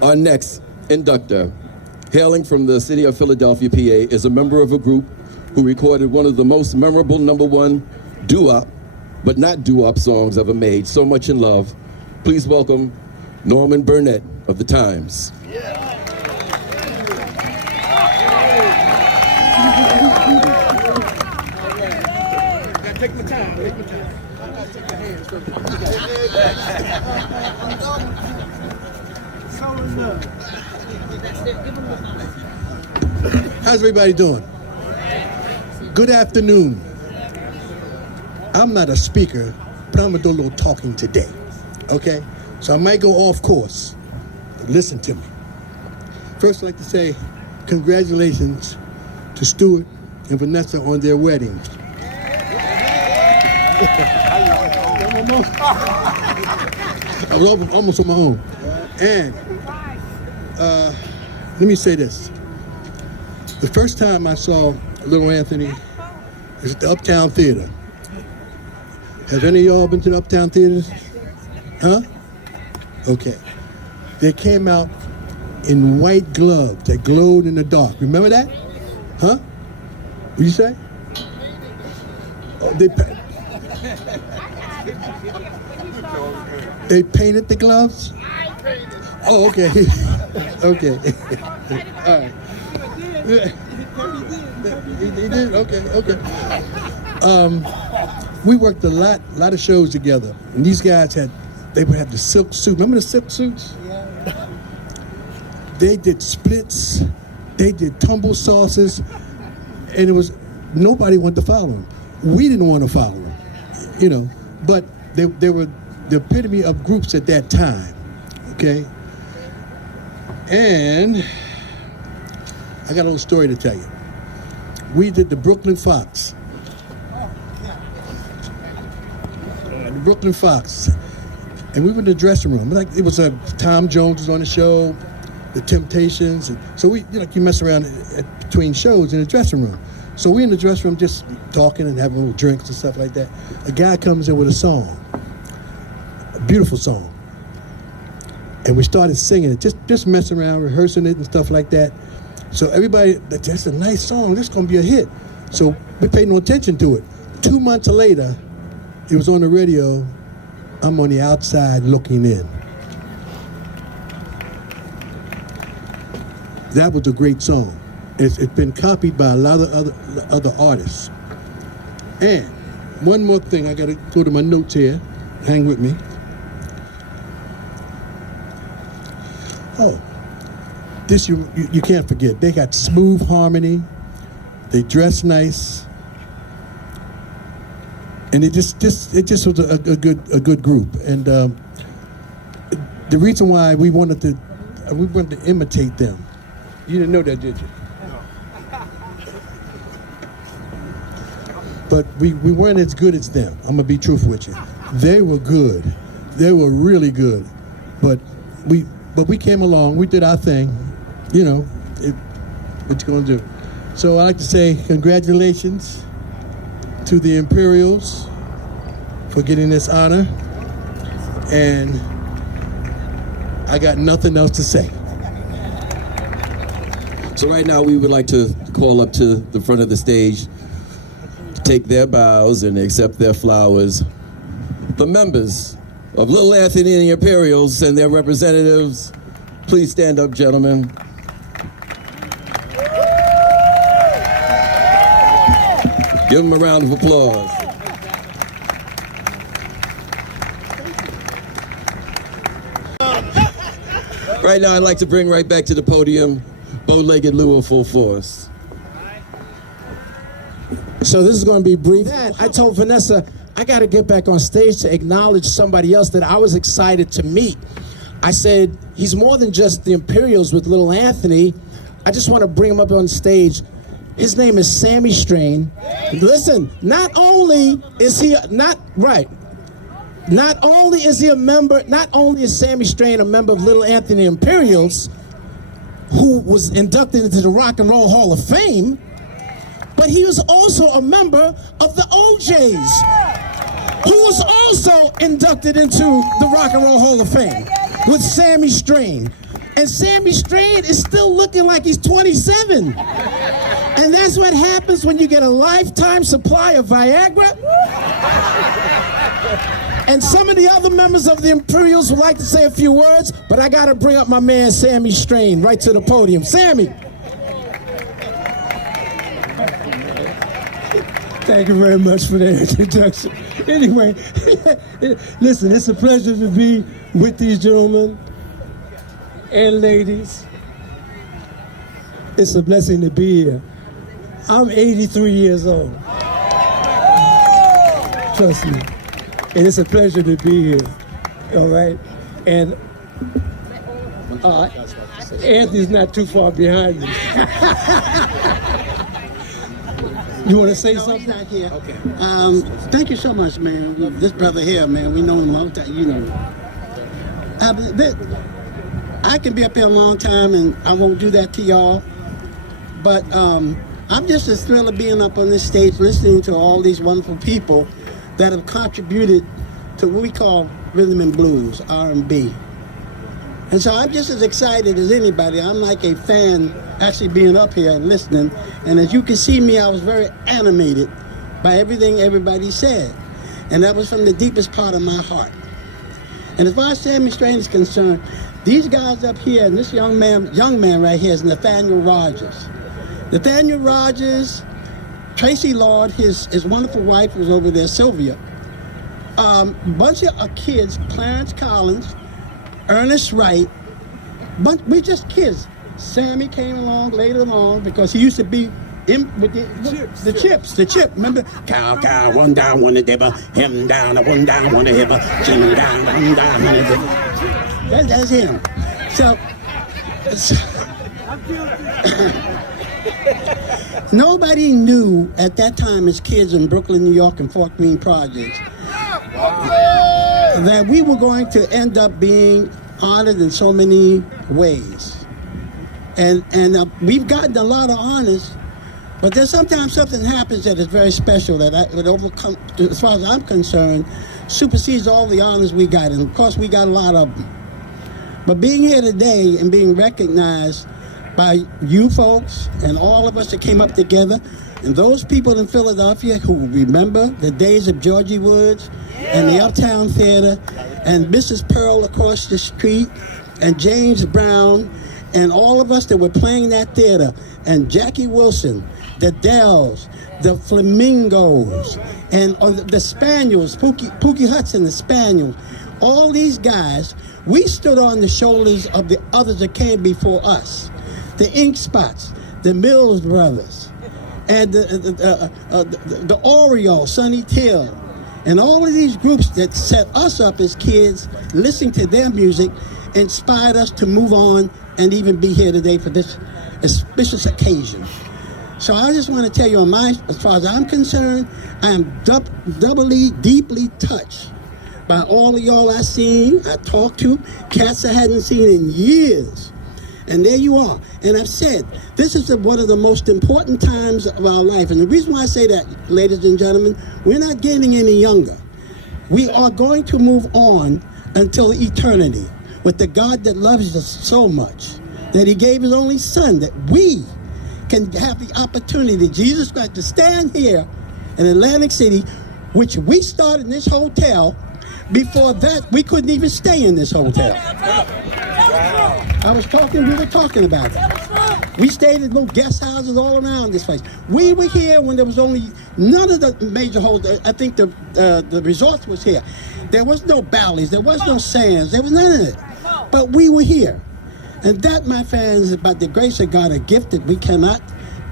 Our next inductor, hailing from the city of Philadelphia, PA, is a member of a group who recorded one of the most memorable #1 doo-wop, but not doo-wop songs ever made, So Much in Love. Please welcome Norman Burnett of The Times. Take my time, take my time. Take your hands first. How's everybody doing? Good afternoon. I'm not a speaker, but I'm gonna do a little talking today, okay? So I might go off course. Listen to me. First, I'd like to say congratulations to Stuart and Vanessa on their wedding. I was almost on my own. And let me say this. The first time I saw Little Anthony was at the Uptown Theater. Have any of y'all been to the Uptown Theaters? Huh? Okay. They came out in white gloves that glowed in the dark. Remember that? Huh? What you say? Oh, they painted the gloves? Oh, okay. Okay. All right. He did? Okay. We worked a lot of shows together. And these guys they would have the silk suit. Remember the silk suits? They did splits. They did tumble sauces. And nobody wanted to follow them. We didn't want to follow them, you know, but they were the epitome of groups at that time, okay? And I got a little story to tell you. We did the Brooklyn Fox. The Brooklyn Fox. And we were in the dressing room. It was Tom Jones was on the show, The Temptations. And so you mess around between shows in the dressing room. So we in the dressing room just talking and having little drinks and stuff like that. A guy comes in with a song, a beautiful song. And we started singing it, just messing around, rehearsing it and stuff like that. So everybody, that's a nice song, this is gonna be a hit. So we paid no attention to it. 2 months later, it was on the radio, I'm on the outside looking in. That was a great song. It's been copied by a lot of other artists. And one more thing, I gotta go to my notes here. Hang with me. Oh, this you can't forget. They got smooth harmony. They dress nice, and it just was a good group. And the reason why we wanted to imitate them. You didn't know that, did you? But we weren't as good as them. I'm gonna be truthful with you. They were good. They were really good. But we came along, we did our thing. You know, what you gonna do? So I'd like to say congratulations to the Imperials for getting this honor. And I got nothing else to say. So right now we would like to call up to the front of the stage, take their bows and accept their flowers. The members of Little Anthony and the Imperials and their representatives, please stand up, gentlemen. Give them a round of applause. Right now I'd like to bring right back to the podium Bow-Legged Lou Full Force. So this is going to be brief. I told Vanessa, I got to get back on stage to acknowledge somebody else that I was excited to meet. I said, he's more than just the Imperials with Little Anthony. I just want to bring him up on stage. His name is Sammy Strain. Listen, not only is Sammy Strain a member of Little Anthony Imperials, who was inducted into the Rock and Roll Hall of Fame, but he was also a member of the OJs, who was also inducted into the Rock and Roll Hall of Fame with Sammy Strain. And Sammy Strain is still looking like he's 27. And that's what happens when you get a lifetime supply of Viagra. And some of the other members of the Imperials would like to say a few words, but I gotta bring up my man Sammy Strain right to the podium. Sammy. Thank you very much for that introduction. Anyway, listen, it's a pleasure to be with these gentlemen and ladies. It's a blessing to be here. I'm 83 years old. Trust me. And it's a pleasure to be here. All right? And Anthony's not too far behind me. You want to say something? He's not here. Okay. Thank you so much, man. This brother here, man, we know him a long time, you know. I can be up here a long time, and I won't do that to y'all. But I'm just as thrilled of being up on this stage, listening to all these wonderful people that have contributed to what we call rhythm and blues, R&B. And so I'm just as excited as anybody. I'm like a fan actually being up here and listening. And as you can see me, I was very animated by everything everybody said. And that was from the deepest part of my heart. And as far as Sammy Strain is concerned, these guys up here, and this young man right here is Nathaniel Rogers. Nathaniel Rogers, Tracy Lord, his wonderful wife was over there, Sylvia. Bunch of kids, Clarence Collins, Ernest Wright, but we just kids. Sammy came along later on because he used to be in with the chip. Remember? Cow, one down, one a dibber, him down, one down, one a hibber, Jim down, one down, one a dibber. That's him. So nobody knew at that time as kids in Brooklyn, New York, and Fort Greene projects that we were going to end up being honored in so many ways. And we've gotten a lot of honors, but there's sometimes something happens that is very special that overcome, as far as I'm concerned, supersedes all the honors we got. And of course, we got a lot of them. But being here today and being recognized by you folks and all of us that came up together, and those people in Philadelphia who remember the days of Georgie Woods and the Uptown Theater, and Mrs. Pearl across the street, and James Brown, and all of us that were playing that theater, and Jackie Wilson, the Dells, the Flamingos, and the Spaniels, Pookie Hudson, the Spaniels, all these guys, we stood on the shoulders of the others that came before us. The Ink Spots, the Mills Brothers, and the Oreo, Sonny Till, and all of these groups that set us up as kids, listening to their music, inspired us to move on and even be here today for this auspicious occasion. So I just want to tell you, as far as I'm concerned, I am doubly, deeply touched by all of y'all I seen, I talked to, cats I hadn't seen in years. And there you are. And I've said, this is one of the most important times of our life. And the reason why I say that, ladies and gentlemen, we're not getting any younger. We are going to move on until eternity with the God that loves us so much that he gave his only son, that we can have the opportunity, Jesus Christ, to stand here in Atlantic City, which we started in this hotel. Before that, we couldn't even stay in this hotel. We were talking about it. We stayed in little guest houses all around this place. We were here when there was only none of the major hotels. I think the resorts was here. There was no Bally's, there was no Sands, there was none of it. But we were here. And that, my friends, is by the grace of God, a gift that we cannot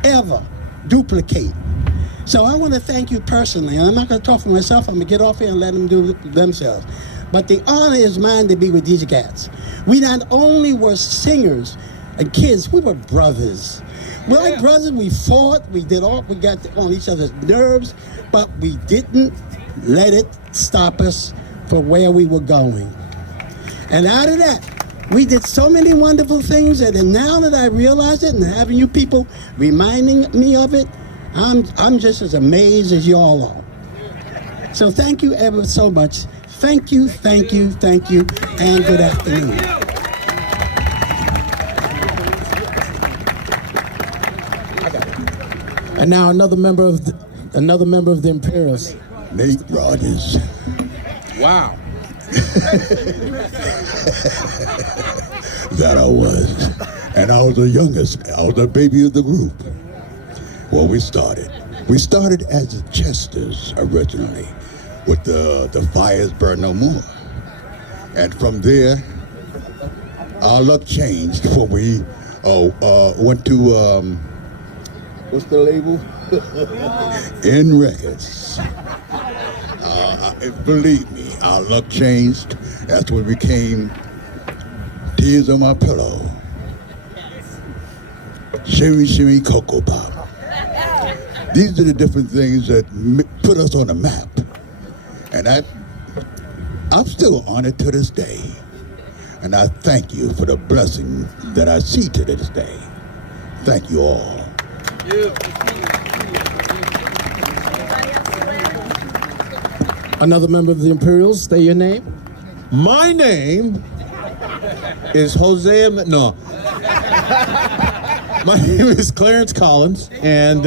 ever duplicate. So I want to thank you personally, and I'm not going to talk for myself. I'm going to get off here and let them do it themselves. But the honor is mine to be with these cats. We not only were singers and kids, we were brothers. We're like brothers. We fought, we got on each other's nerves, but we didn't let it stop us from where we were going. And out of that, we did so many wonderful things that, and now that I realize it and having you people reminding me of it, I'm just as amazed as you all are. So thank you ever so much. Thank you, and good afternoon. And now another member of the Imperials. Nate Rogers. Wow. That I was. And I was the youngest. I was the baby of the group. Well, we started as the Chesters originally, with the Fires Burn No More. And from there, our luck changed when we went to, what's the label? In Records. Believe me, our luck changed. That's when we became Tears on My Pillow, Shimmy Shimmy Cocoa Pop. These are the different things that put us on the map. And I'm still on it to this day. And I thank you for the blessing that I see to this day. Thank you all. Another member of the Imperials, say your name. My name is Jose. No. My name is Clarence Collins, and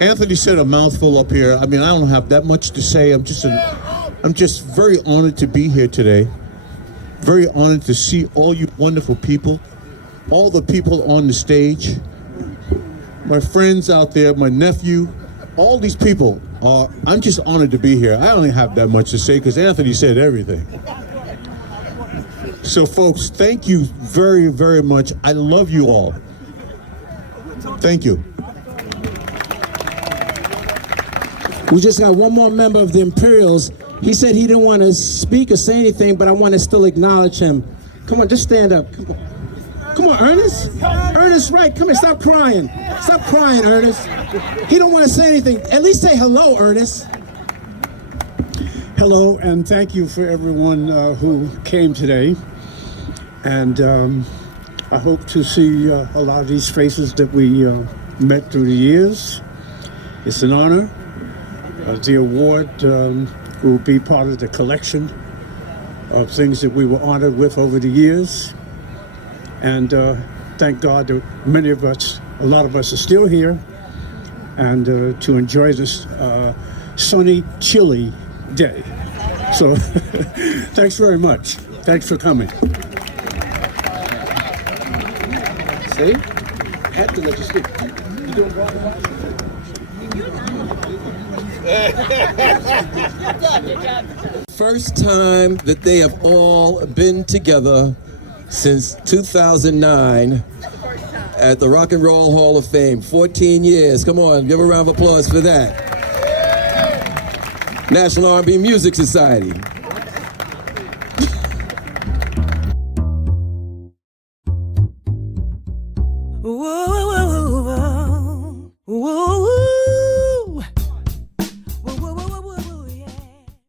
Anthony said a mouthful up here. I mean, I don't have that much to say. I'm just very honored to be here today. Very honored to see all you wonderful people, all the people on the stage, my friends out there, my nephew, all these people. I'm just honored to be here. I only have that much to say because Anthony said everything. So folks, thank you very, very much. I love you all. Thank you. We just got one more member of the Imperials. He said he didn't want to speak or say anything, but I want to still acknowledge him. Come on, just stand up. Come on. Come on, Ernest. Ernest, right. Come here, stop crying. Stop crying, Ernest. He don't want to say anything. At least say hello, Ernest. Hello, and thank you for everyone who came today. And I hope to see a lot of these faces that we met through the years. It's an honor. The award will be part of the collection of things that we were honored with over the years. And thank God that many of us, a lot of us are still here, and to enjoy this sunny, chilly day. So thanks very much. Thanks for coming. See? Had to let you speak. You doing right? First time that they have all been together since 2009 at the Rock and Roll Hall of Fame. 14 years. Come on, give a round of applause for that. National R&B Music Society. Whoa, whoa, whoa, whoa, whoa.